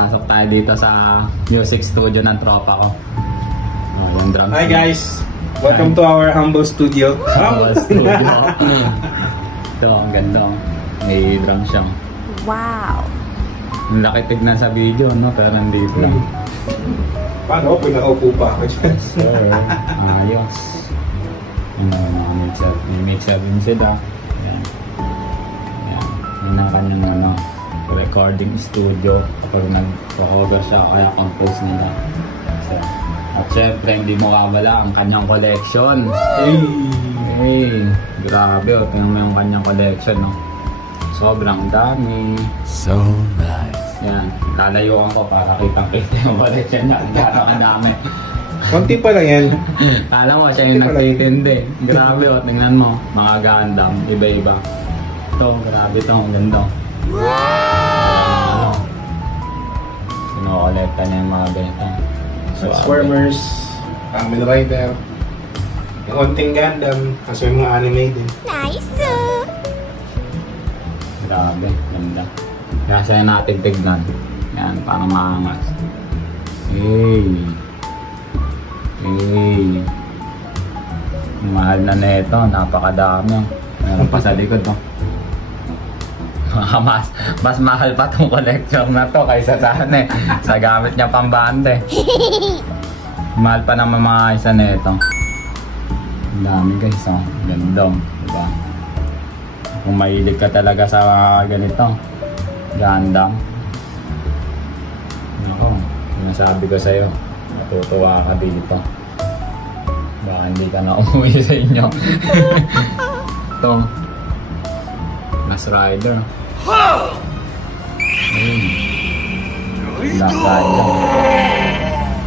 Pasok tayo dito sa music studio ng tropa ko. Yung drum. Hi guys! Welcome to our humble studio. Humble studio. Ito, ang ganda. May drum siya. Wow! Ang laki tignan sa video, no? Pero nandito lang. Paano? Pinaupo pa ako dyan. Sir, ayos. May mixer din sila. Ayan. Ayan. Yun ang kanyang recording studio. Kapag nag-cover siya, kaya compose nila. So, at syempre, hindi mawawala ang kanyang collection. Hey, grabe. Tingnan mo yung kanyang collection, no? Sobrang dami. So nice. Yan, lalayuan ko para kitang-kita yung collection niya. Ang dami. Konti pa lang yan. Alam mo, siya yung nagtitindi. Grabe, o, tingnan mo. Mga Gundam, iba-iba. Ito, grabe ito. Ang ganda. Wow! Sinokolekta niya yung mga ganito. Transformers, Kamen Rider, yung konting Gundam, kasi yung mga anime din. Nice! Grabe, ganda. Kaya siya natin tignan. Yan, parang maangas. Hey! Hey! Mahal na neto, napakadami. Meron pa sa likod, no? Mas mahal pa tong collection na to kaysa sa gamit niya pang bande. Mahal pa naman mga isa neto. Ang dami guys, oh. Ganda, diba? Kung mahilig ka talaga sa ganito, Gundam. Ako, sinasabi ko sa'yo, matutuwa ka dito. Baka hindi ka na umuwi sa inyo. Ito, Last Rider. Black Rider.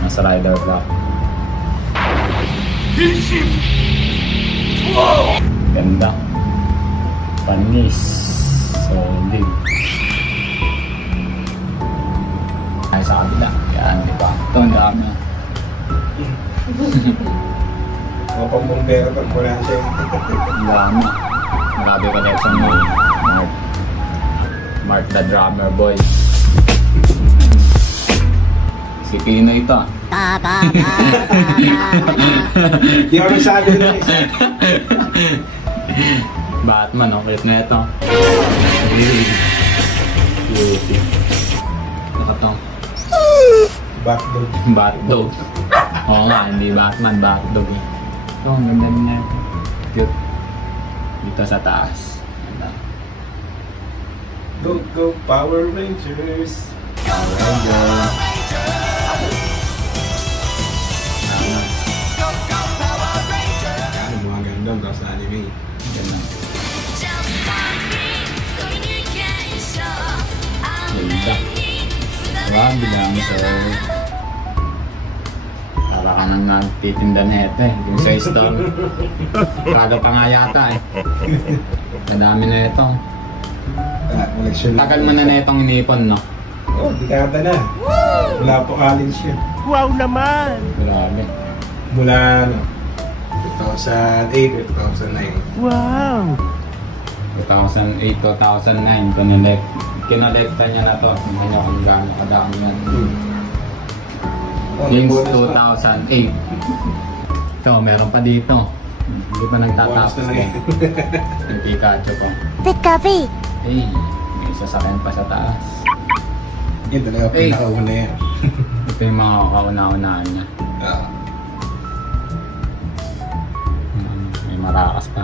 Last Rider Black. Ganda. Panis. Solid. Ay, sa kabila. Yan, di ba? Ito, ang dami. Mga pambumbero pag wala siya. Ang dami. Grabe collection mo. Mark the Drummer Boy. Si Pino ito. Di ako masyado na Batman, okay na ito. Beauty. Ito to. Batdog. Batdog. Oo nga, hindi Batman, Batdog eh. Ito, ang ganda niya. Cute. Dito sa taas. Ganda. Go, go, Power Rangers! Power Rangers! Ano, mga Gundam, tapos na anime. Ganda. Ganda. Grabe lang, sir. Para ka nang nagtitinda na ito eh. Yung sa store. Kado pa nga yata eh. Madami na ito. Tagal mo na itong inipon, no? Oh, dekada na. Mula po college yun. Wow naman! Grabe. Mula, 2008, 2009. Wow! 2008, 2009, kinolekta niya na to. Hindi niya kung gaano kadami yan. Since 2008. Ito, meron pa dito. Hindi pa nagtatapos ko. Yung Pikachu ko. Pikachu! Hey, may sasakyan pa sa taas. Yun talaga pinakauna yan. Ito yung mga kauna-unahan niya. May marakas pa.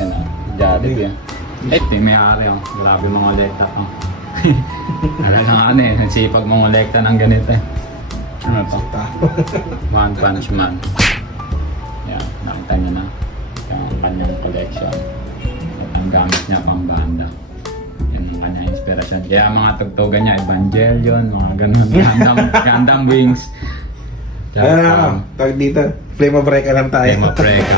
Yan o, Jollibee. Ito yung may-ari o. Grabe mga lekta ko. Ano eh, nagsipag mong kolekta ng ganito eh. Ano to? One Punch Man. Yan, nakita nyo na. Yung kanyang collection. At ang gamit niya pang banda. Yan yung kanyang inspiration. Kaya mga tugtugan niya, Evangelion, mga ganun. Gundam Wings. Tag dito, Flame of Reka lang tayo. Flame of Reka.